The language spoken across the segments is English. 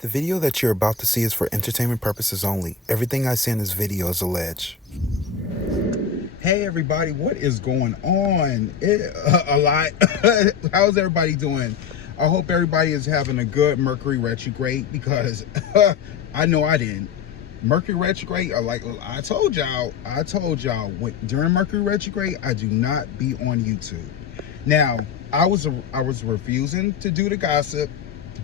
The video that you're about to see is for entertainment purposes only. Everything I say in this video is alleged. Hey everybody, what is going on? A lot. How's everybody doing? I hope everybody is having a good Mercury retrograde because I know I didn't. Mercury retrograde, like I told y'all, during Mercury retrograde, I do not be on YouTube. Now, I was refusing to do the gossip.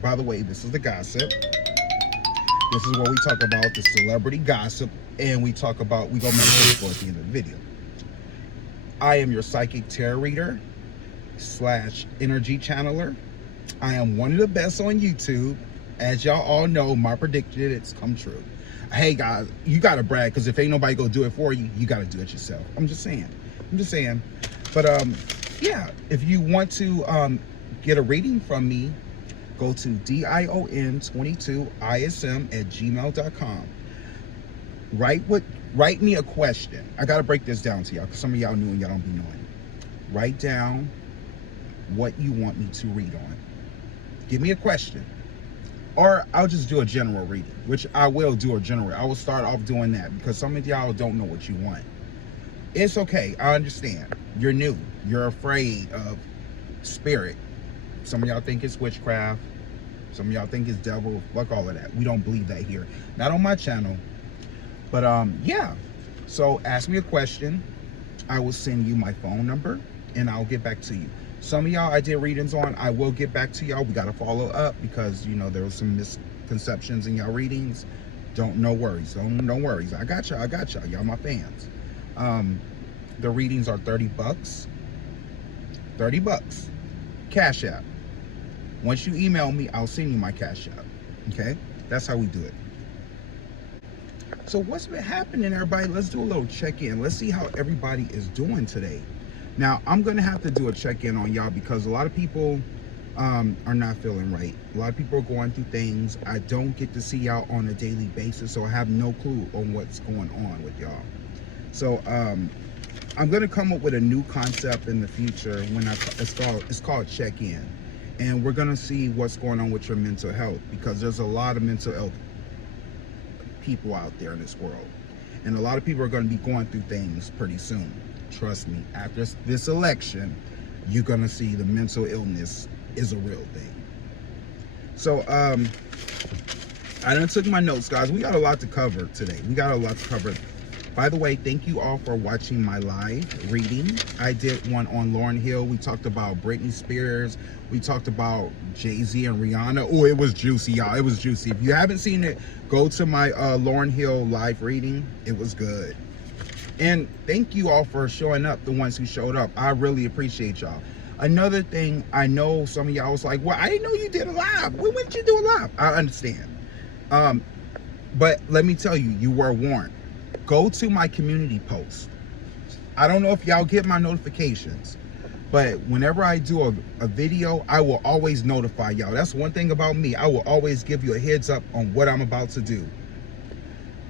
By the way, this is the gossip. This is where we talk about the celebrity gossip, and we go metaphorical at the end of the video. I am your psychic tarot reader / energy channeler. I am one of the best on YouTube. As y'all all know, my prediction, it's come true. Hey guys, you gotta brag, because if ain't nobody gonna do it for you, you gotta do it yourself. I'm just saying. But yeah, if you want to get a reading from me, go to dion22ism@gmail.com. Write me a question. I gotta break this down to y'all, because some of y'all new and y'all don't be knowing. Write down what you want me to read on. Give me a question. Or I'll just do a general reading, which I will do a general. I will start off doing that because some of y'all don't know what you want. It's okay. I understand. You're new. You're afraid of spirit. Some of y'all think it's witchcraft. Some of y'all think it's devil. Fuck all of that. We don't believe that here. Not on my channel. But yeah. So ask me a question. I will send you my phone number and I'll get back to you. Some of y'all I did readings on. I will get back to y'all. We got to follow up because, you know, there was some misconceptions in y'all readings. No worries. Don't worries. I got y'all. Y'all my fans. The readings are $30. $30. Cash App. Once you email me, I'll send you my Cash App. Okay? That's how we do it. So what's been happening, everybody? Let's do a little check-in. Let's see how everybody is doing today. Now, I'm going to have to do a check-in on y'all because a lot of people are not feeling right. A lot of people are going through things. I don't get to see y'all on a daily basis, so I have no clue on what's going on with y'all. So I'm going to come up with a new concept in the future. It's called check-in. And we're going to see what's going on with your mental health, because there's a lot of mental health people out there in this world. And a lot of people are going to be going through things pretty soon. Trust me, after this election, you're going to see the mental illness is a real thing. So, I done took my notes, guys. We got a lot to cover today. By the way, thank you all for watching my live reading. I did one on Lauryn Hill. We talked about Britney Spears. We talked about Jay-Z and Rihanna. Oh, it was juicy, y'all. It was juicy. If you haven't seen it, go to my Lauryn Hill live reading. It was good. And thank you all for showing up, the ones who showed up. I really appreciate y'all. Another thing, I know some of y'all was like, well, I didn't know you did a live. When did you do a live? I understand. But let me tell you, you were warned. Go to my community post. I don't know if y'all get my notifications, but whenever I do a video, I will always notify y'all. That's one thing about me. I will always give you a heads up on what I'm about to do.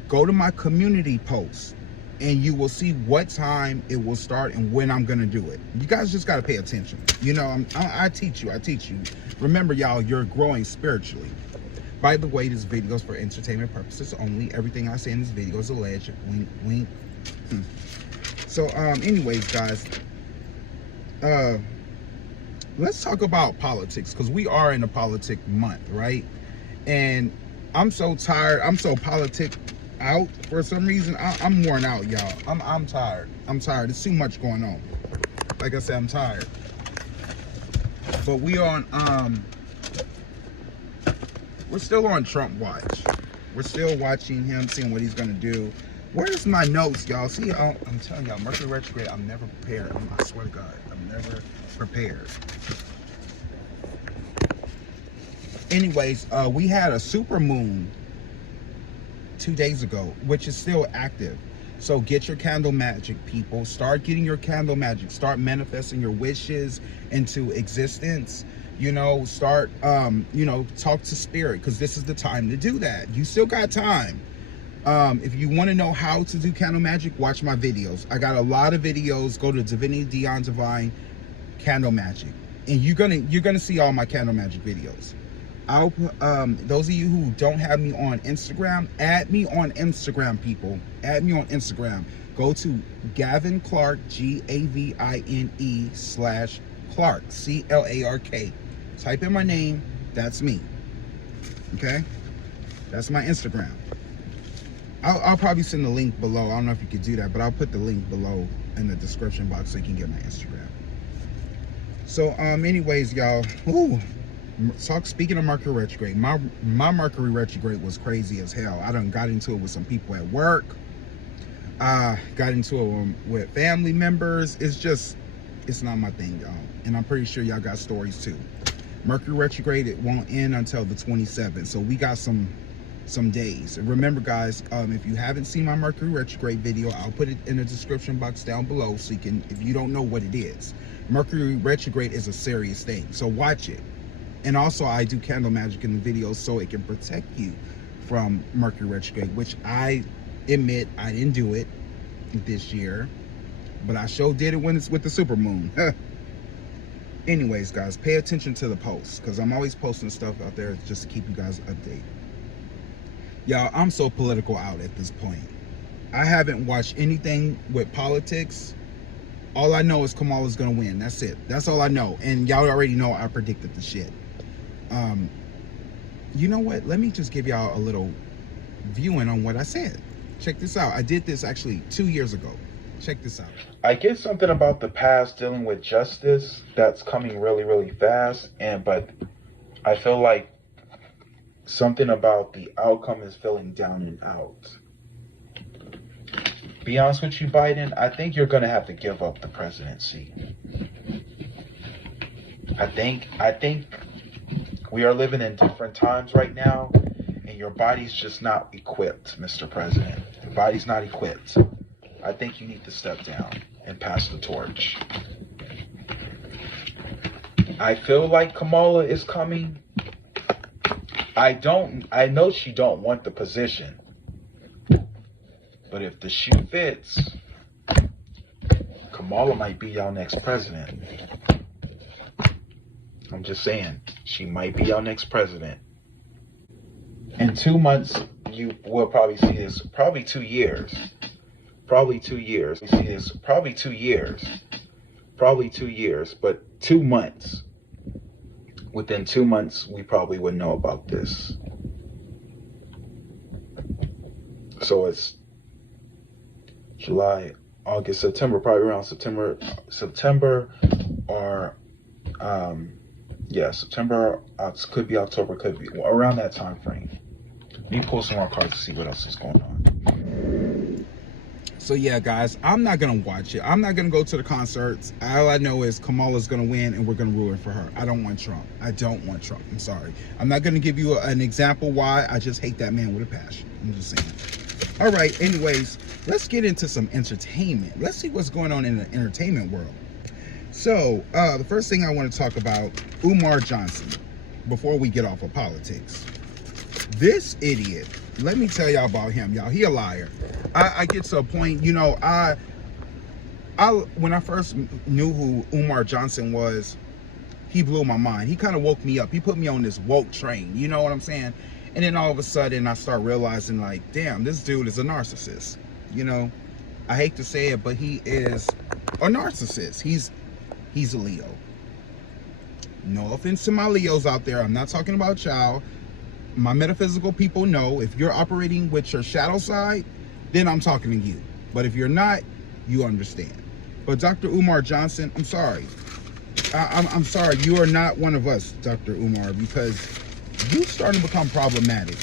Go to my community post and you will see what time it will start and when I'm gonna do it. You guys just gotta pay attention. You know, I teach you. Remember, y'all, you're growing spiritually. By the way, this video is for entertainment purposes only. Everything I say in this video is alleged. Wink, wink. So, anyways, guys, let's talk about politics, because we are in a politic month, right? And I'm so tired. I'm so politic out for some reason. I'm worn out, y'all. I'm tired. There's too much going on. Like I said, I'm tired. But we're still on Trump watch. We're still watching him, seeing what he's gonna do. Where's my notes, y'all? See, I'm telling y'all, Mercury retrograde, I'm never prepared. I swear to God, I'm never prepared. Anyways, we had a super moon 2 days ago, which is still active. So get your candle magic, people. Start getting your candle magic. Start manifesting your wishes into existence. You know, start, talk to spirit, because this is the time to do that. You still got time. If you want to know how to do candle magic, watch my videos. I got a lot of videos. Go to Divinity Dion Divine Candle Magic, and you're gonna see all my candle magic videos. I'll those of you who don't have me on Instagram, add me on Instagram, people. Add me on Instagram. Go to Gavin Clark, GAVINE/Clark, CLARK. Type in my name. That's me. Okay, that's my Instagram. I'll probably send the link below. I don't know if you could do that, but I'll put the link below in the description box so you can get my Instagram. So anyways, y'all, speaking of Mercury retrograde, my Mercury retrograde was crazy as hell. I done got into it with some people at work. Got into it with family members. It's not my thing, y'all. And I'm pretty sure y'all got stories too. Mercury retrograde, it won't end until the 27th. So we got some days. And remember, guys, if you haven't seen my Mercury retrograde video, I'll put it in the description box down below so you can, if you don't know what it is. Mercury retrograde is a serious thing, so watch it. And also, I do candle magic in the videos so it can protect you from Mercury retrograde, which I admit I didn't do it this year, but I sure did it when it's with the super moon. Anyways, guys, pay attention to the posts because I'm always posting stuff out there just to keep you guys updated. Y'all, I'm so political out at this point. I haven't watched anything with politics. All I know is Kamala's gonna win. That's it. That's all I know. And y'all already know I predicted the shit. You know what? Let me just give y'all a little viewing on what I said. Check this out. I did this actually 2 years ago. Check this out. I get something about the past dealing with justice that's coming really, really fast. But I feel like something about the outcome is feeling down and out. Be honest with you, Biden, I think you're going to have to give up the presidency. I think we are living in different times right now, and your body's just not equipped, Mr. President. Your body's not equipped. I think you need to step down and pass the torch. I feel like Kamala is coming. I know she don't want the position. But if the shoe fits, Kamala might be our next president. I'm just saying, she might be our next president. In 2 months, you will probably see this, probably 2 years. Probably 2 years. You see this, probably 2 years. Probably 2 years, but 2 months. Within 2 months, we probably would know about this. So it's July, August, September, probably around September, or September, could be October, could be around that time frame. Let me pull some more cards to see what else is going on. So yeah, guys, I'm not gonna watch it. I'm not gonna go to the concerts. All I know is Kamala's gonna win and we're gonna root for her. I don't want Trump. I don't want Trump. I'm sorry. I'm not gonna give you an example why. I just hate that man with a passion. I'm just saying. All right, anyways, let's get into some entertainment. Let's see what's going on in the entertainment world. So the first thing I want to talk about, Umar Johnson, before we get off of politics. This idiot, let me tell y'all about him, y'all. He a liar. I get to a point, you know, when I first knew who Umar Johnson was, he blew my mind. He kind of woke me up. He put me on this woke train, you know what I'm saying? And then all of a sudden I start realizing, like, damn, this dude is a narcissist. You know, I hate to say it, but he is a narcissist. He's a Leo. No offense to my Leos out there. I'm not talking about y'all. My metaphysical people know if you're operating with your shadow side, then I'm talking to you. But if you're not, you understand. But Dr. Umar Johnson, I'm sorry. I'm sorry. You are not one of us, Dr. Umar, because you're starting to become problematic.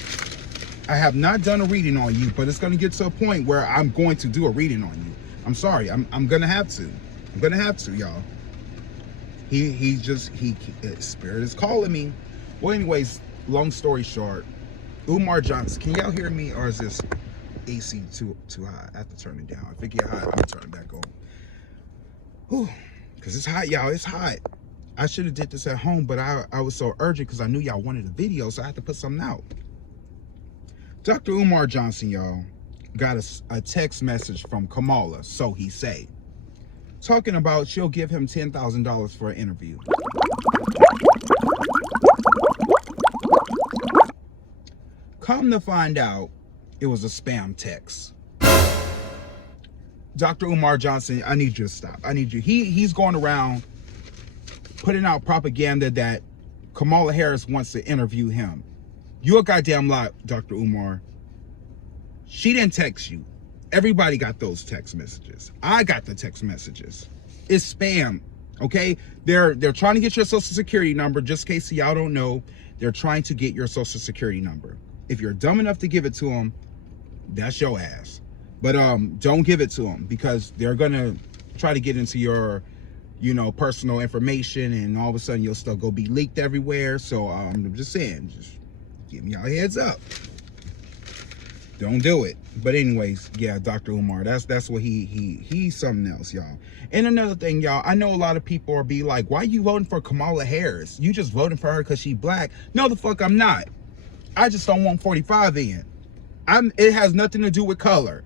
I have not done a reading on you, but it's going to get to a point where I'm going to do a reading on you. I'm sorry. I'm going to have to. I'm going to have to, y'all. Spirit is calling me. Well, anyways, long story short, Umar Johnson, can y'all hear me, or is this AC too high? I have to turn it down. If it get hot, I'll turn it back on. Whew, because it's hot, y'all. It's hot. I should have did this at home, but I was so urgent because I knew y'all wanted a video, so I had to put something out. Dr. Umar Johnson, y'all, got a text message from Kamala, so he say, talking about she'll give him $10,000 for an interview. Come to find out, it was a spam text. Dr. Umar Johnson, I need you to stop. I need you. He's going around putting out propaganda that Kamala Harris wants to interview him. You're a goddamn lie, Dr. Umar. She didn't text you. Everybody got those text messages. I got the text messages. It's spam, okay? They're trying to get your social security number. Just in case y'all don't know, they're trying to get your social security number. If you're dumb enough to give it to them, that's your ass. But don't give it to them, because they're gonna try to get into your, you know, personal information, and all of a sudden your stuff go be leaked everywhere. So I'm just saying, just give y'all a heads up. Don't do it. But anyways, yeah, Dr. Umar, that's what he's something else, y'all. And another thing, y'all, I know a lot of people are be like, why are you voting for Kamala Harris? You just voting for her because she black. No, the fuck I'm not. I just don't want 45 in. It has nothing to do with color.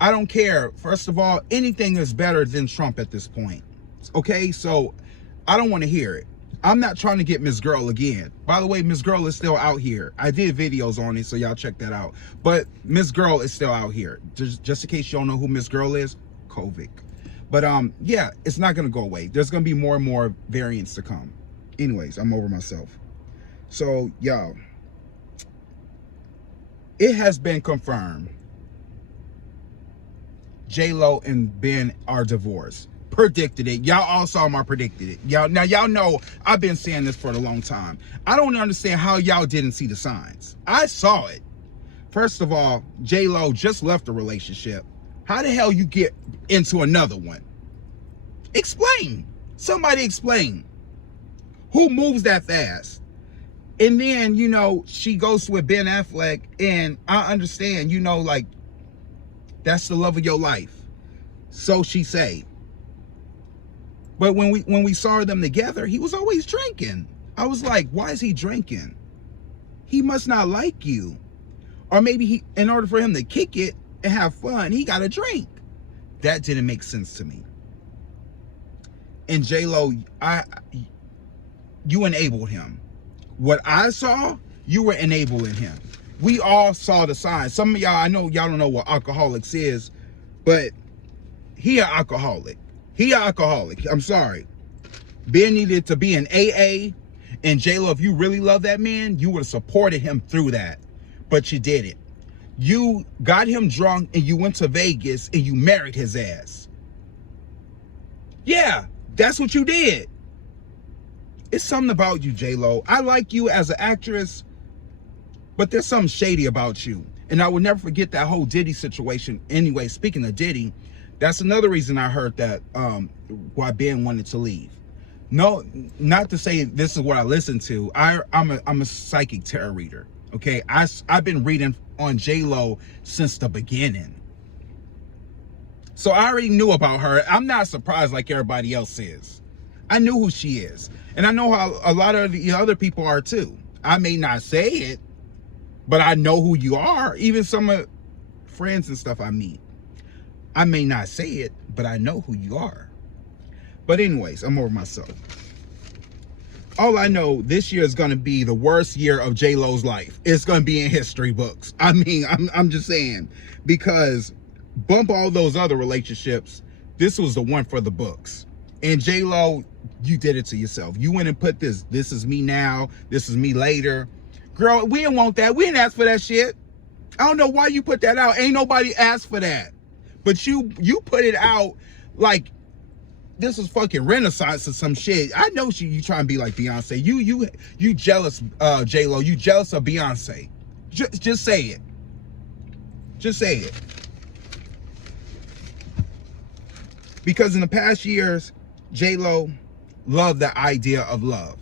I don't care. First of all, anything is better than Trump at this point. Okay, so I don't want to hear it. I'm not trying to get Miss Girl again. By the way, Miss Girl is still out here. I did videos on it, so y'all check that out. But Miss Girl is still out here. Just in case you don't know who Miss Girl is, COVID. But yeah, it's not gonna go away. There's gonna be more and more variants to come. Anyways, I'm over myself. So y'all, it has been confirmed. J-Lo and Ben are divorced. Predicted it. Y'all all saw my predicted it. Y'all know I've been saying this for a long time. I don't understand how y'all didn't see the signs. I saw it. First of all, J-Lo just left a relationship. How the hell you get into another one? Explain. Somebody explain. Who moves that fast? And then, you know, she goes with Ben Affleck, and I understand, you know, like, that's the love of your life. So she say. But when we saw them together, he was always drinking. I was like, why is he drinking? He must not like you. Or maybe in order for him to kick it and have fun, he got to drink. That didn't make sense to me. And J-Lo, you enabled him. What I saw, you were enabling him. We all saw the signs. Some of y'all, I know y'all don't know what alcoholics is, but he an alcoholic. He an alcoholic. I'm sorry. Ben needed to be in AA, and J-Lo, if you really love that man, you would have supported him through that. But you didn't. You got him drunk, and you went to Vegas, and you married his ass. Yeah, that's what you did. It's something about you, J-Lo. I like you as an actress, but there's something shady about you. And I will never forget that whole Diddy situation. Anyway, speaking of Diddy, that's another reason I heard that why Ben wanted to leave. No, not to say this is what I listen to. I'm a psychic tarot reader. Okay, I've been reading on J-Lo since the beginning. So I already knew about her. I'm not surprised like everybody else is. I knew who she is. And I know how a lot of the other people are too. I may not say it, but I know who you are. Even some of friends and stuff I meet. I may not say it, but I know who you are. But anyways, I'm over myself. All I know, this year is going to be the worst year of J-Lo's life. It's going to be in history books. I mean, I'm just saying, because bump all those other relationships, this was the one for the books. And J-Lo, you did it to yourself. You went and put this is me now, this is me later. Girl, we didn't want that. We didn't ask for that shit. I don't know why you put that out. Ain't nobody asked for that. But you put it out like this is fucking Renaissance or some shit. I know you trying to be like Beyonce. You jealous, J-Lo. You jealous of Beyonce. Just say it. Just say it. Because in the past years, J-Lo loved the idea of love.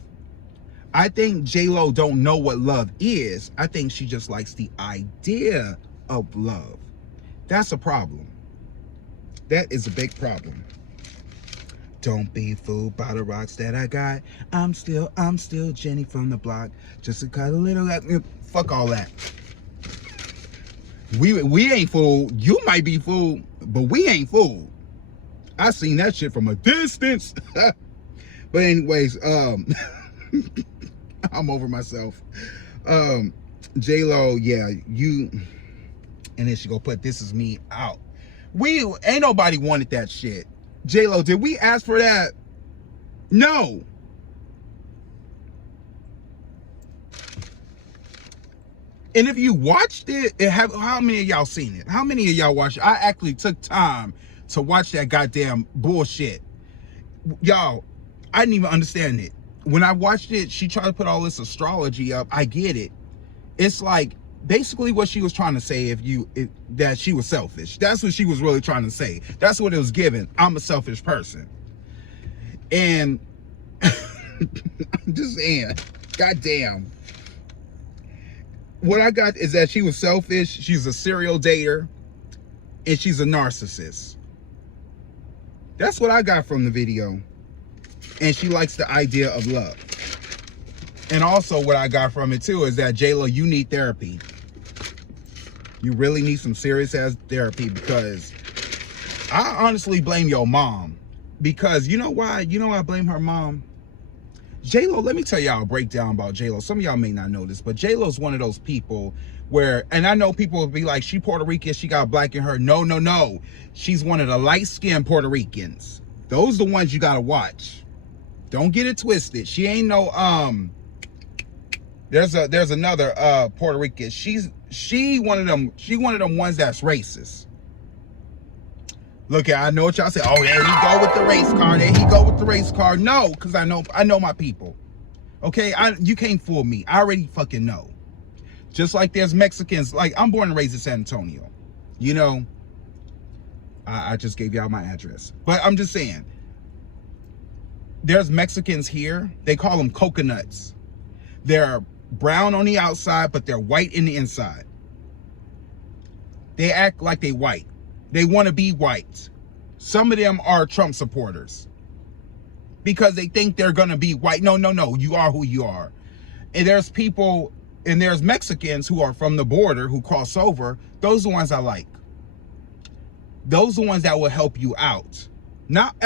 I think J-Lo don't know what love is. I think she just likes the idea of love. That's a problem. That is a big problem. Don't be fooled by the rocks that I got. I'm still Jenny from the block. Just to cut a little, fuck all that. We ain't fooled. You might be fooled, but we ain't fooled. I seen that shit from a distance. But anyways, I'm over myself. J-Lo, yeah, you, and then she go put "This Is Me" out. We ain't nobody wanted that shit. J-Lo, did we ask for that? No. And if you watched it, how many of y'all seen it? How many of y'all watched it? I actually took time to watch that goddamn bullshit. Y'all, I didn't even understand it. When I watched it, she tried to put all this astrology up. I get it. It's like basically what she was trying to say that she was selfish. That's what she was really trying to say. That's what it was given. I'm a selfish person. And I'm just saying, goddamn. What I got is that she was selfish, she's a serial dater, and she's a narcissist. That's what I got from the video. And she likes the idea of love. And also what I got from it too is that, J-Lo, you need therapy. You really need some serious ass therapy, because I honestly blame your mom. Because you know why? You know why I blame her mom? J-Lo, let me tell y'all a breakdown about J-Lo. Some of y'all may not know this, but J-Lo's one of those people where, and I know people will be like, she Puerto Rican, she got black in her. No, no, no. She's one of the light-skinned Puerto Ricans. Those are the ones you gotta watch. Don't get it twisted. She ain't no, there's another Puerto Rican. She one of them ones that's racist. Look, I know what y'all say. Oh, there he go with the race card. There he go with the race card. No, because I know my people. Okay, you can't fool me. I already fucking know. Just like there's Mexicans. Like, I'm born and raised in San Antonio. You know, I just gave y'all my address. But I'm just saying, there's Mexicans here. They call them coconuts. They're brown on the outside, but they're white in the inside. They act like they white. They want to be white. Some of them are Trump supporters because they think they're going to be white. No, no, no. You are who you are. And there's people, and there's Mexicans who are from the border who cross over. Those are the ones I like. Those are the ones that will help you out. Not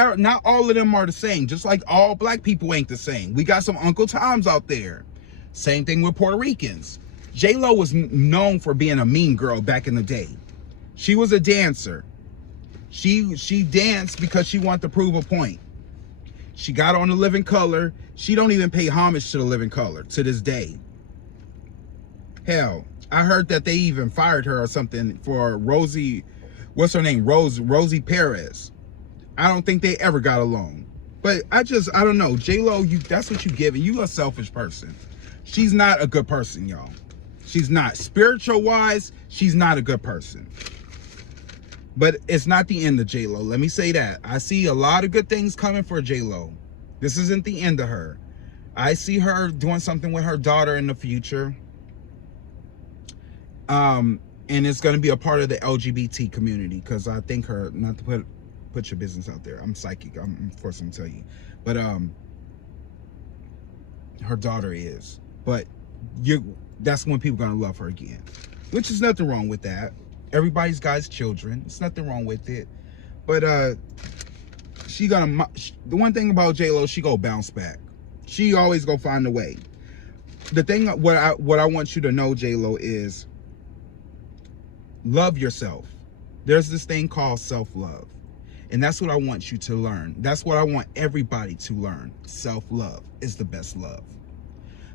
all of them are the same. Just like all black people ain't the same. We got some Uncle Toms out there. Same thing with Puerto Ricans. J-Lo was known for being a mean girl back in the day. She was a dancer. She danced because she wanted to prove a point. She got on The Living Color. She don't even pay homage to The Living Color to this day. Hell, I heard that they even fired her or something for Rosie, what's her name? Rosie Perez. I don't think they ever got along. But I don't know. J-Lo, that's what you giving. You a selfish person. She's not a good person, y'all. She's not. Spiritual wise, she's not a good person. But it's not the end of J-Lo. Let me say that. I see a lot of good things coming for J-Lo. This isn't the end of her. I see her doing something with her daughter in the future. And it's going to be a part of the LGBT community, because I think her, not to put your business out there. I'm psychic. I'm forced to tell you. But her daughter is. But that's when people are going to love her again. Which is nothing wrong with that. Everybody's got his children. It's nothing wrong with it. But the one thing about J-Lo, she go bounce back. She always go find a way. The thing, what I want you to know, J-Lo, is love yourself. There's this thing called self-love. And that's what I want you to learn. That's what I want everybody to learn. Self-love is the best love.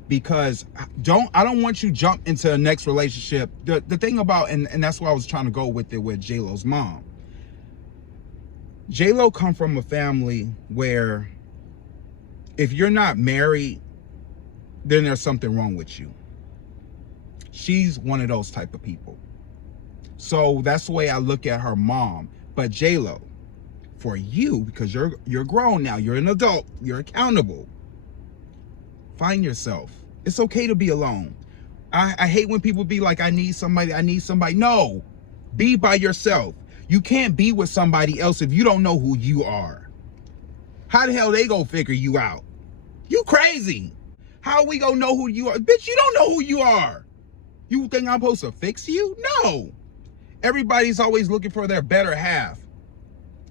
Because I don't want you to jump into the next relationship. The thing about, and that's why I was trying to go with it with J-Lo's mom. J-Lo come from a family where if you're not married, then there's something wrong with you. She's one of those type of people. So that's the way I look at her mom. But J-Lo, for you, because you're grown now, you're an adult, you're accountable. Find yourself. It's okay to be alone. I hate when people be like, I need somebody. No, be by yourself. You can't be with somebody else if you don't know who you are. How the hell they gonna figure you out? You crazy. How are we gonna know who you are? Bitch, you don't know who you are. You think I'm supposed to fix you? No. Everybody's always looking for their better half.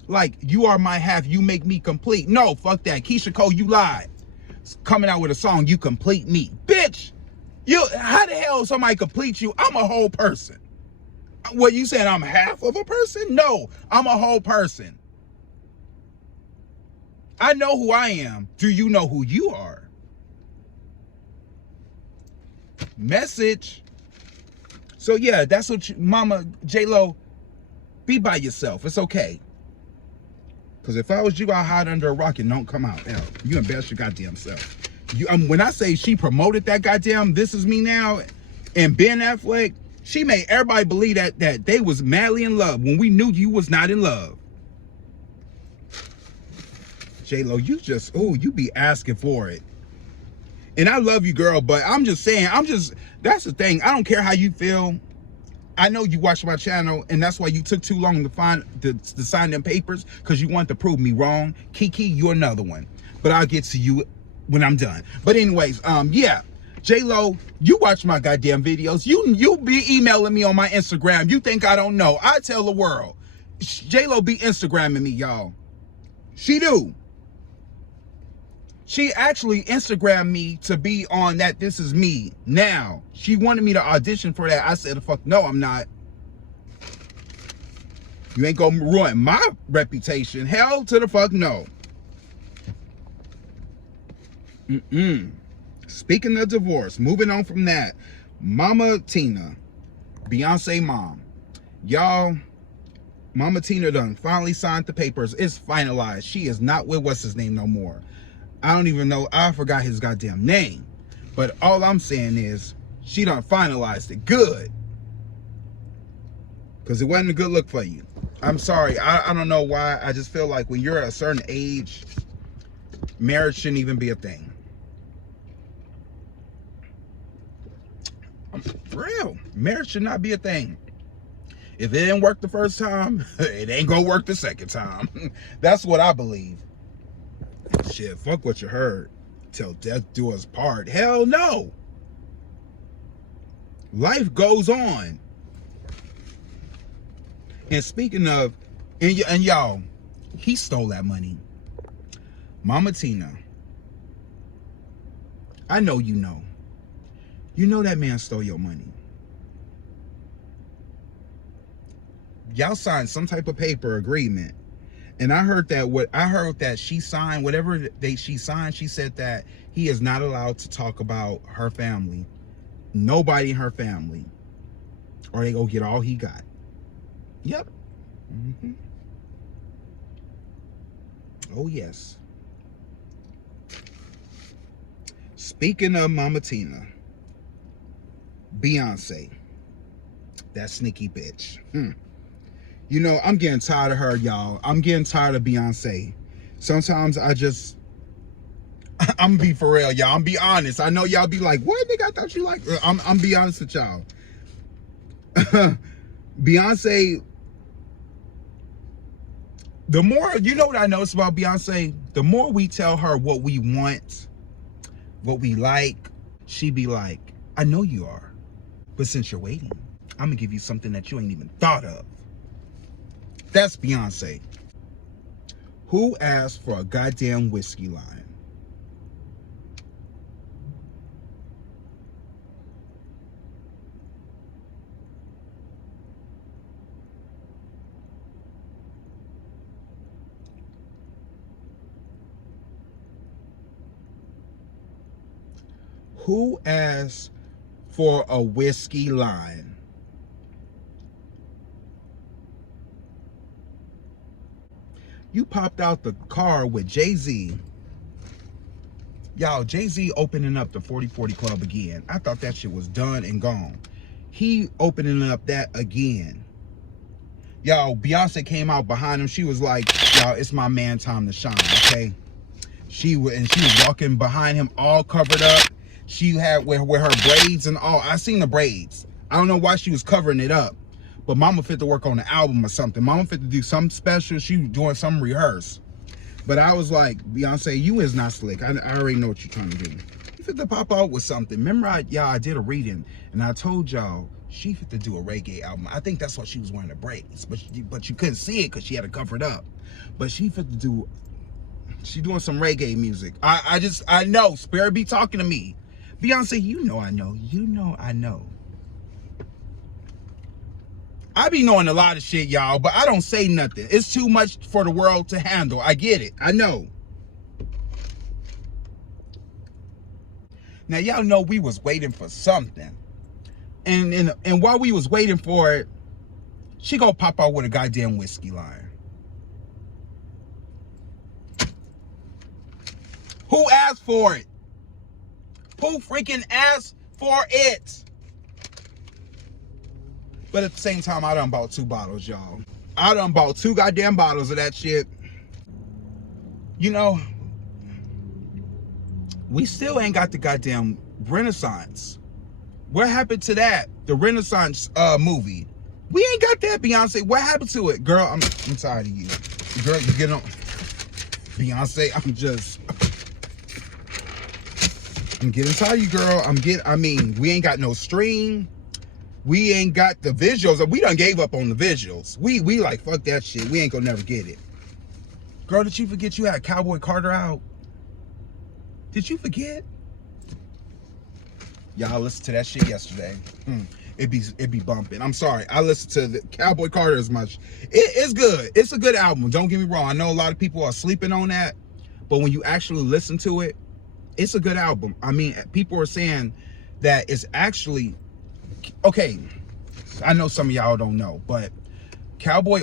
Like, you are my half, you make me complete. No, fuck that. Keisha Cole, you lied. Coming out with a song, you complete me. Bitch, How the hell somebody complete you? I'm a whole person. What, you saying I'm half of a person? No, I'm a whole person. I know who I am. Do you know who you are? Message. So yeah, that's what Mama J-Lo, be by yourself. It's okay. Because if I was you, I'd hide under a rock and don't come out. Hell, you embarrass your goddamn self. When I say she promoted that goddamn This Is Me Now and Ben Affleck, she made everybody believe that they was madly in love when we knew you was not in love. J-Lo, you be asking for it. And I love you, girl, but I'm just saying, that's the thing. I don't care how you feel. I know you watch my channel, and that's why you took too long to sign them papers, because you want to prove me wrong. Kiki, you're another one. But I'll get to you when I'm done. But anyways, yeah. J-Lo, you watch my goddamn videos. You be emailing me on my Instagram. You think I don't know. I tell the world. J-Lo be Instagramming me, y'all. She do. She actually Instagrammed me to be on that This Is Me Now. She wanted me to audition for that. I said, fuck no, I'm not. You ain't gonna ruin my reputation. Hell to the fuck no. Speaking of divorce, moving on from that, Mama Tina, Beyonce mom. Y'all, Mama Tina done finally signed the papers. It's finalized. She is not with what's his name no more. I don't even know. I forgot his goddamn name. But all I'm saying is she done finalized it. Good. Because it wasn't a good look for you. I'm sorry. I don't know why. I just feel like when you're at a certain age, marriage shouldn't even be a thing. For real. Marriage should not be a thing. If it didn't work the first time, it ain't gonna work the second time. That's what I believe. Shit, fuck what you heard. Till death do us part. Hell no. Life goes on. And speaking of, and y'all, he stole that money. Mama Tina, I know you know. You know that man stole your money. Y'all signed some type of paper agreement. And I heard that she signed whatever she signed. She said that he is not allowed to talk about her family, nobody in her family, or they go get all he got. Yep. Oh yes. Speaking of Mama Tina, Beyonce, that sneaky bitch. You know, I'm getting tired of her, y'all. I'm getting tired of Beyonce. Sometimes I'm gonna be for real, y'all. I'm be honest. I know y'all be like, what, nigga? I thought you like. I'm be honest with y'all. Beyonce. The more, you know what I notice about Beyonce? The more we tell her what we want, what we like, she be like, I know you are, but since you're waiting, I'm gonna give you something that you ain't even thought of. That's Beyonce. Who asked for a goddamn whiskey line? Who asked for a whiskey line? You popped out the car with Jay-Z. Y'all, Jay-Z opening up the 4040 Club again. I thought that shit was done and gone. He opening up that again. Y'all, Beyonce came out behind him. She was like, y'all, it's my man time to shine, okay? She was walking behind him all covered up. She had with her braids and all. I seen the braids. I don't know why she was covering it up. But Mama fit to work on the album or something. Mama fit to do something special. She was doing some rehearse. But I was like, Beyonce, you is not slick. I already know what you're trying to do. You fit to pop out with something. Remember, I did a reading. And I told y'all, she fit to do a reggae album. I think that's why she was wearing the braids. But you couldn't see it because she had it covered up. But she fit to do, she doing some reggae music. I know, Spirit be talking to me. Beyonce, you know I know. You know I know. I be knowing a lot of shit, y'all, but I don't say nothing. It's too much for the world to handle. I get it. I know. Now, y'all know we was waiting for something. And while we was waiting for it, she gonna pop out with a goddamn whiskey line. Who asked for it? Who freaking asked for it? But at the same time, I done bought 2 bottles, y'all. I done bought 2 goddamn bottles of that shit. You know, we still ain't got the goddamn Renaissance. What happened to that? The Renaissance movie. We ain't got that, Beyonce. What happened to it? Girl, I'm tired of you. Girl, you get on. Beyonce, I'm getting tired of you, girl. I mean, we ain't got no stream. We ain't got the visuals. We done gave up on the visuals. We like, fuck that shit. We ain't gonna never get it. Girl, did you forget you had Cowboy Carter out? Did you forget? Y'all listened to that shit yesterday. It be bumping. I'm sorry. I listened to the Cowboy Carter as much. It's good. It's a good album. Don't get me wrong. I know a lot of people are sleeping on that, but when you actually listen to it, it's a good album. I mean, people are saying that it's actually okay. I know some of y'all don't know, but Cowboy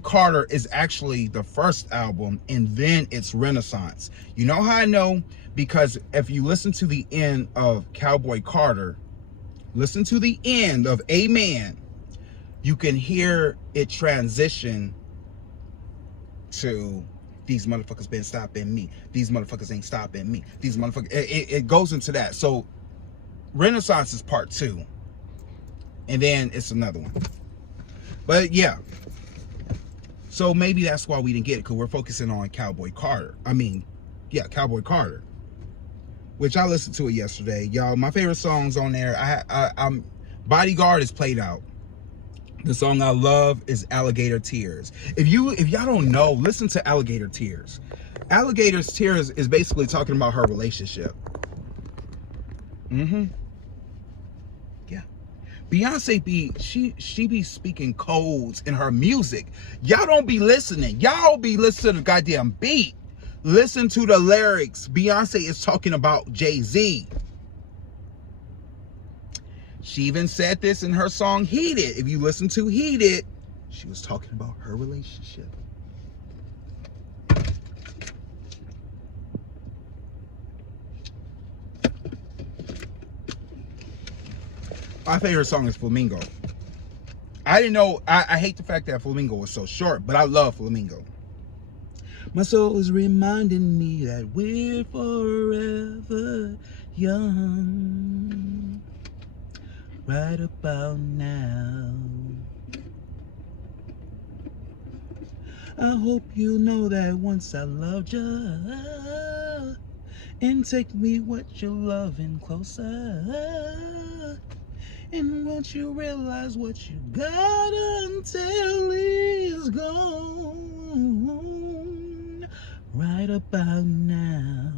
Carter is actually the first album, and then it's Renaissance. You know how I know? Because if you listen to the end of Cowboy Carter, listen to the end of Amen, you can hear it transition to these motherfuckers been stopping me. These motherfuckers ain't stopping me. These motherfuckers, it goes into that. So Renaissance is part 2. And then it's another one. But yeah. So maybe that's why we didn't get it, because we're focusing on Cowboy Carter. I mean, yeah, Cowboy Carter. Which I listened to it yesterday. Y'all, my favorite songs on there, I'm Bodyguard is played out. The song I love is Alligator Tears. If y'all don't know, listen to Alligator Tears. Alligator Tears is basically talking about her relationship. Yeah. Beyonce she be speaking codes in her music. Y'all don't be listening. Y'all be listening to the goddamn beat. Listen to the lyrics. Beyonce is talking about Jay-Z. She even said this in her song Heated. If you listen to Heated, she was talking about her relationship. My favorite song is Flamingo. I didn't know, I hate the fact that Flamingo was so short, but I love Flamingo. My soul is reminding me that we're forever young. Right about now. I hope you know that once I loved you, and take me what you're loving closer. And once you realize what you got until he's gone, right about now.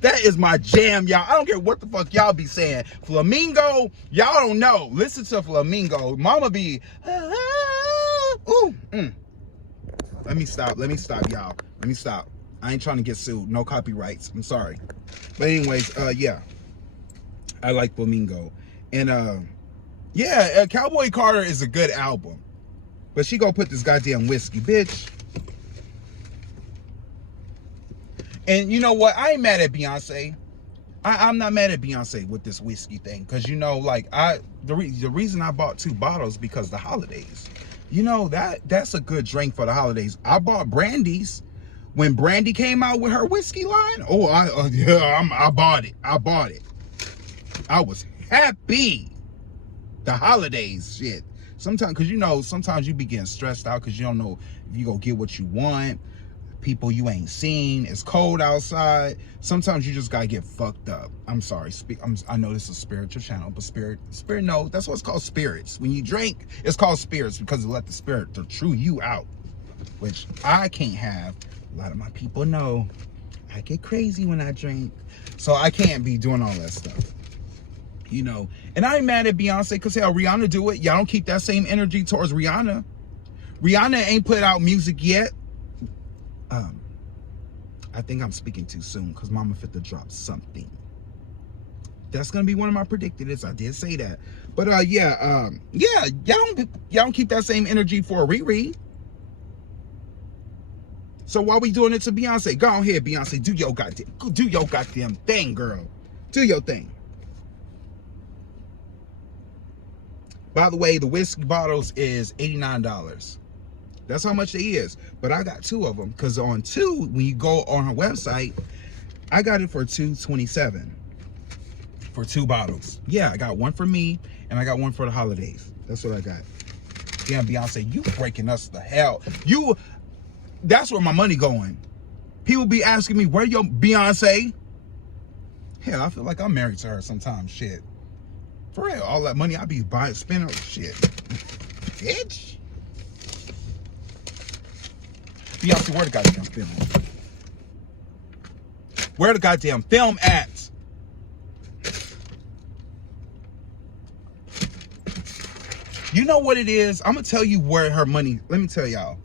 That is my jam, y'all. I don't care what the fuck y'all be saying. Flamingo, y'all don't know. Listen to Flamingo. Mama be, ooh, Let me stop, y'all. Let me stop. I ain't trying to get sued. No copyrights. I'm sorry. But anyways, yeah. I like Flamingo. And yeah, Cowboy Carter is a good album. But she gonna put this goddamn whiskey, bitch. And you know what? I ain't mad at Beyonce. I'm not mad at Beyonce with this whiskey thing. Because, you know, like, the reason I bought 2 bottles because the holidays. You know, that's a good drink for the holidays. I bought Brandy's. When Brandy came out with her whiskey line, oh, I bought it. I bought it. I was happy. The holidays, shit. Sometimes, because, you know, sometimes you be getting stressed out because you don't know if you gonna get what you want. People you ain't seen. It's cold outside. Sometimes you just gotta get fucked up. I'm sorry. I know this is a spiritual channel, but spirit. No, that's what's called spirits. When you drink, it's called spirits because it let the spirit to chew you out, which I can't have. A lot of my people know I get crazy when I drink. So I can't be doing all that stuff. You know, and I ain't mad at Beyonce because hell, Rihanna do it. Y'all don't keep that same energy towards Rihanna. Rihanna ain't put out music yet. I think I'm speaking too soon because Mama fit to drop something. That's gonna be one of my predicteds. I did say that, but yeah, y'all don't keep that same energy for Riri. So why we doing it to Beyonce? Go on here, Beyonce. Do your goddamn thing, girl. Do your thing. By the way, the whiskey bottles is $89. That's how much they is. But I got 2 of them because on 2, when you go on her website, I got it for $227 for 2 bottles. Yeah, I got one for me and I got one for the holidays. That's what I got. Damn, Beyonce, you breaking us the hell. That's where my money going. People be asking me, where your Beyonce? Hell, I feel like I'm married to her sometimes. Shit. For real, all that money I be buying, spending on shit. Bitch. Beyonce, where the goddamn film? Where the goddamn film at? You know what it is? I'm gonna tell you where her money. Let me tell y'all.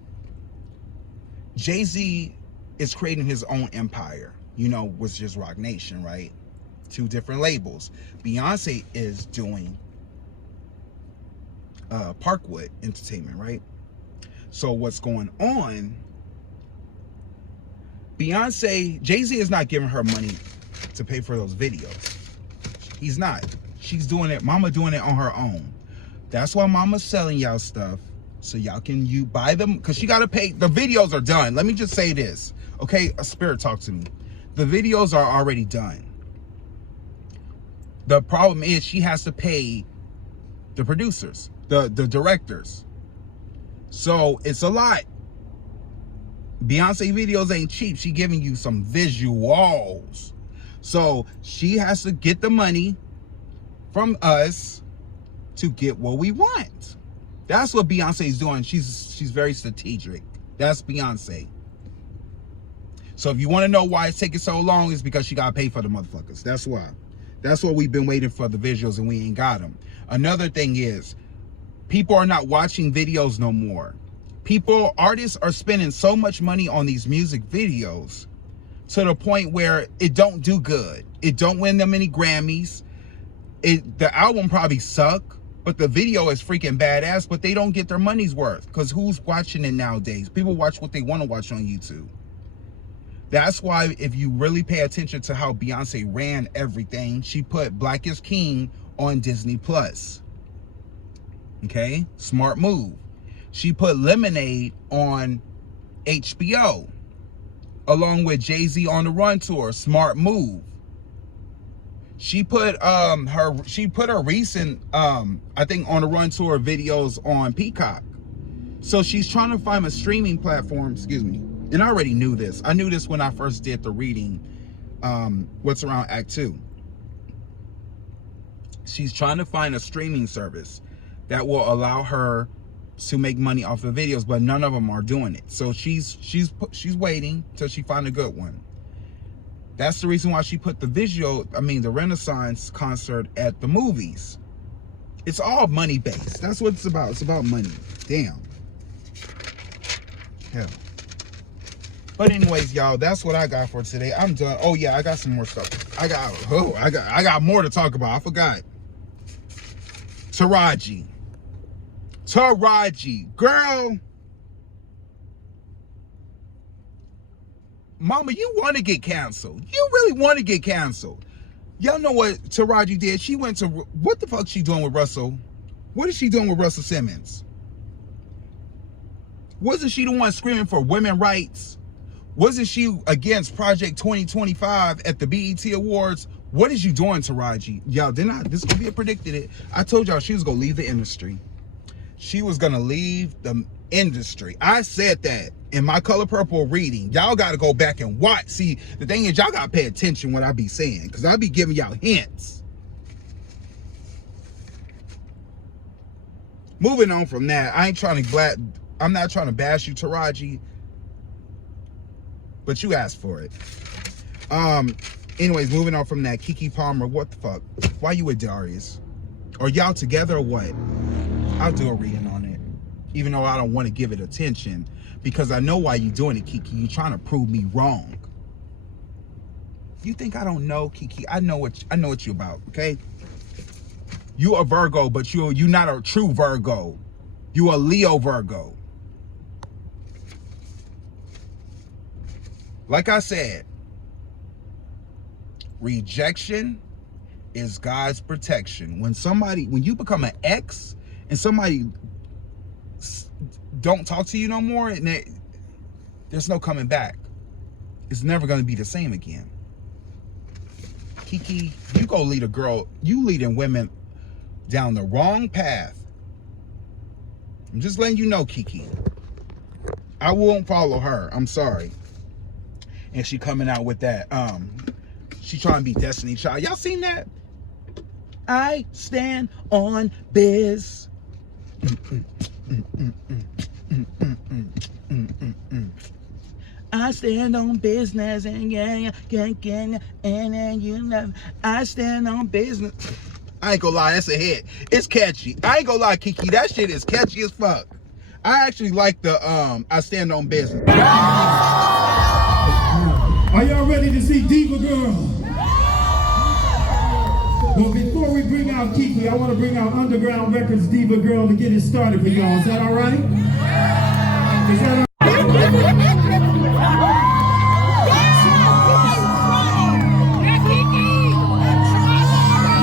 Jay-Z is creating his own empire. You know, was just Rock Nation, right? 2 different labels. Beyonce is doing Parkwood Entertainment, right? So what's going on? Jay-Z is not giving her money to pay for those videos. He's not. She's doing it. Mama doing it on her own. That's why Mama's selling y'all stuff so y'all can buy them because she got to pay. The videos are done. Let me just say this, okay? A spirit talk to me. The videos are already done. The problem is she has to pay the producers, the directors. So it's a lot. Beyonce videos ain't cheap. She giving you some visuals. So she has to get the money from us to get what we want. That's what Beyonce's doing. She's very strategic. That's Beyonce. So if you want to know why it's taking so long, it's because she got to pay for the motherfuckers. That's why. That's what we've been waiting for, the visuals, and we ain't got them. Another thing is, people are not watching videos no more. Artists are spending so much money on these music videos to the point where it don't do good. It don't win them any Grammys. The album probably suck, but the video is freaking badass, but they don't get their money's worth because who's watching it nowadays? People watch what they want to watch on YouTube. That's why if you really pay attention to how Beyonce ran everything, she put Black is King on Disney Plus. Okay? Smart move. She put Lemonade on HBO along with Jay-Z on the Run tour. Smart move. She put her recent I think on the Run tour videos on Peacock. So she's trying to find a streaming platform, excuse me. And I already knew this. I knew this when I first did the reading, What's Around Act 2. She's trying to find a streaming service that will allow her to make money off the videos, but none of them are doing it. So she's waiting till she find a good one. That's the reason why she put the Renaissance concert at the movies. It's all money based. That's what it's about. It's about money. Damn. Hell. But anyways, y'all, that's what I got for today. I'm done. Oh yeah, I got some more stuff. I got more to talk about. I forgot. Taraji, girl. Mama, you want to get canceled. You really want to get canceled. Y'all know what Taraji did? She went to, what the fuck she doing with Russell? What is she doing with Russell Simmons? Wasn't she the one screaming for women's rights? Wasn't she against Project 2025 at the BET Awards? What is you doing, Taraji? Y'all, this could be a predicted it. I told y'all she was going to leave the industry. She was going to leave the industry. I said that in my Color Purple reading. Y'all got to go back and watch. See, the thing is, y'all got to pay attention what I be saying, because I be giving y'all hints. Moving on from that, I'm not trying to bash you, Taraji, but you asked for it. Anyways, moving on from that, Keke Palmer, what the fuck? Why you with Darius? Are y'all together or what? I'll do a reading on it, even though I don't want to give it attention, because I know why you doing it, Keke. You trying to prove me wrong. You think I don't know, Keke? I know what you about, okay? You a Virgo, but you not a true Virgo. You a Leo Virgo. Like I said, rejection is God's protection. When you become an ex and somebody don't talk to you no more, and there's no coming back. It's never going to be the same again. Keke, you go lead a girl, you leading women down the wrong path. I'm just letting you know, Keke. I won't follow her. I'm sorry. And she coming out with that, she trying to be Destiny Child. Y'all seen that? I stand on biz. I stand on business and and you know I stand on business. I ain't gonna lie, that's a hit. It's catchy. I ain't gonna lie, Keke, that shit is catchy as fuck. I actually like the I stand on business. Are y'all ready to see Diva Girl? Well, before we bring out Keke, I want to bring out Underground Records Diva Girl to get it started for y'all. Is that all right? Is that all right?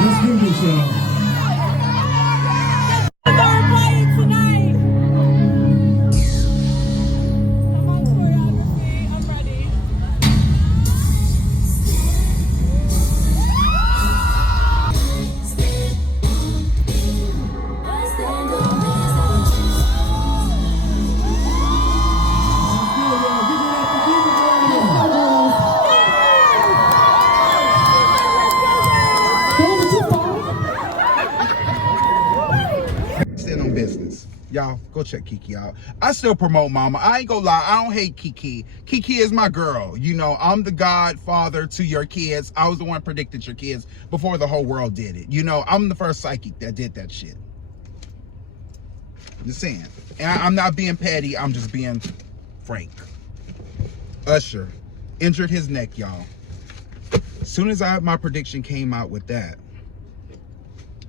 Let's do this, y'all. Y'all, go check Keke out. I still promote Mama. I ain't gonna lie, I don't hate Keke. Keke is my girl. You know, I'm the godfather to your kids. I was the one who predicted your kids before the whole world did it. You know, I'm the first psychic that did that shit. Just saying. And I'm not being petty, I'm just being frank. Usher injured his neck, y'all. As soon as my prediction came out with that,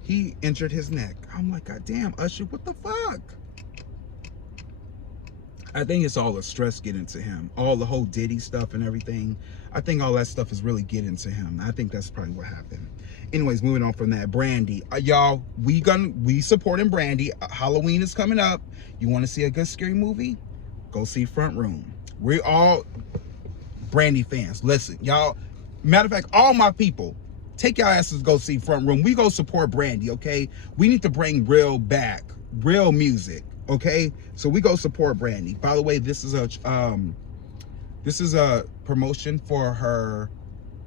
he injured his neck. I'm like, God damn, Usher, what the fuck? I think it's all the stress getting to him. All the whole Diddy stuff and everything. I think all that stuff is really getting to him. I think that's probably what happened. Anyways, moving on from that, Brandy. Y'all, we supporting Brandy. Halloween is coming up. You want to see a good scary movie? Go see Front Room. We're all Brandy fans. Listen, y'all. Matter of fact, all my people, take y'all asses to go see Front Room. We go support Brandy, okay? We need to bring real back, real music, okay? So we go support Brandy. By the way, this is a promotion for her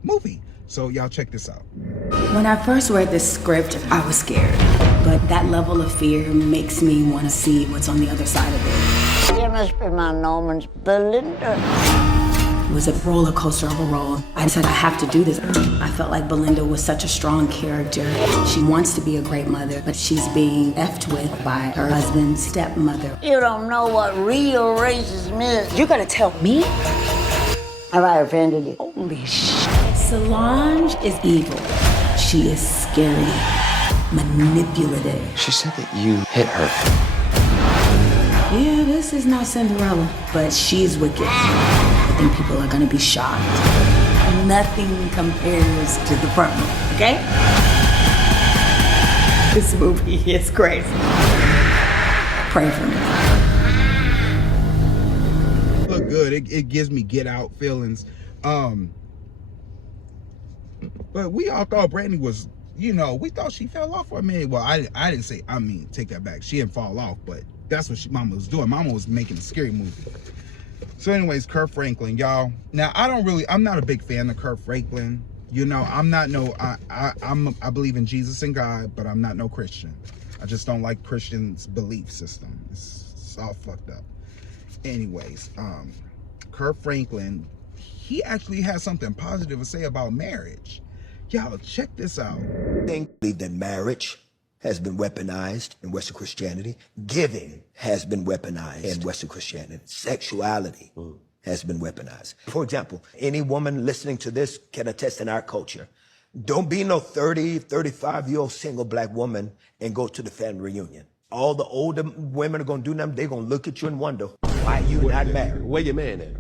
movie. So y'all check this out. When I first read this script, I was scared. But that level of fear makes me want to see what's on the other side of it. You must be my Norman's Belinda. It was a roller coaster of a role. I said, I have to do this. I felt like Belinda was such a strong character. She wants to be a great mother, but she's being effed with by her husband's stepmother. You don't know what real racism is. You're gonna tell me? Have I offended you? Holy shit. Solange is evil. She is scary, manipulative. She said that you hit her. Yeah, this is not Cinderella, but she's wicked. I think people are gonna be shocked. Nothing compares to the Front Room, okay? This movie is crazy. Pray for me. Look good. It gives me Get Out feelings. But we all thought Brandy was, you know, we thought she fell off for a minute. Well, I didn't say, I mean, take that back. She didn't fall off, but that's what Mama was doing. Mama was making a scary movie. So anyways, Kirk Franklin, y'all. Now, I'm not a big fan of Kirk Franklin. You know, I'm not I believe in Jesus and God, but I'm not no Christian. I just don't like Christians' belief system. It's all fucked up. Anyways, Kirk Franklin, he actually has something positive to say about marriage. Y'all, check this out. I believe that marriage has been weaponized in Western Christianity. Giving has been weaponized in Western Christianity. Sexuality has been weaponized. For example, any woman listening to this can attest in our culture. Don't be no 30, 35-year-old single black woman and go to the family reunion. All the older women are going to do them. They're going to look at you and wonder, why you not married? Where your man at?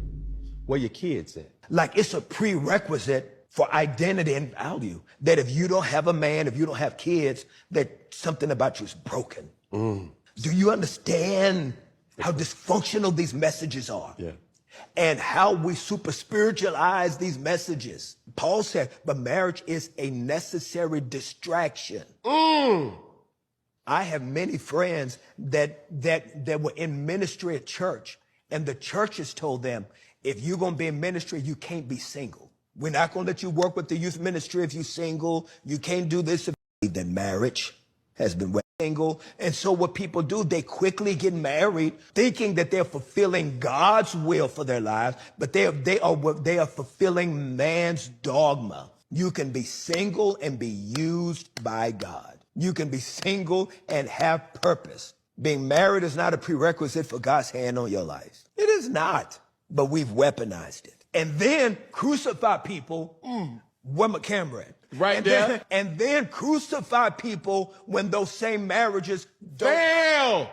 Where your kids at? Like it's a prerequisite for identity and value. That if you don't have a man, if you don't have kids, that something about you is broken. Do you understand how dysfunctional these messages are? Yeah. And how we super spiritualize these messages. Paul said, but marriage is a necessary distraction. I have many friends that were in ministry at church, and the church has told them, if you're going to be in ministry, you can't be single. We're not going to let you work with the youth ministry if you're single. You can't do this. That marriage has been single. And so what people do, they quickly get married thinking that they're fulfilling God's will for their lives, but they are fulfilling man's dogma. You can be single and be used by God. You can be single and have purpose. Being married is not a prerequisite for God's hand on your life. It is not, but we've weaponized it. And then crucify people. Where my camera at? Right there. And then crucify people when those same marriages don't Fail!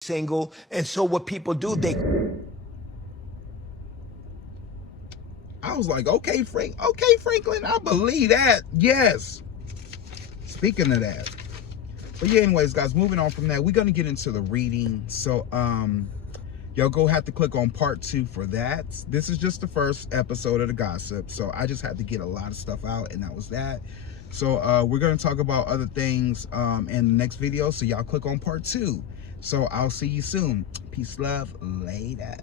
single. And so what people do, they... I was like, okay, Franklin, I believe that. Yes. Speaking of that. But yeah, anyways, guys, moving on from that, we're going to get into the reading. So, y'all go have to click on part 2 for that. This is just the first episode of the gossip. So I just had to get a lot of stuff out, and that was that. So we're going to talk about other things in the next video. So y'all click on part 2. So I'll see you soon. Peace, love, later.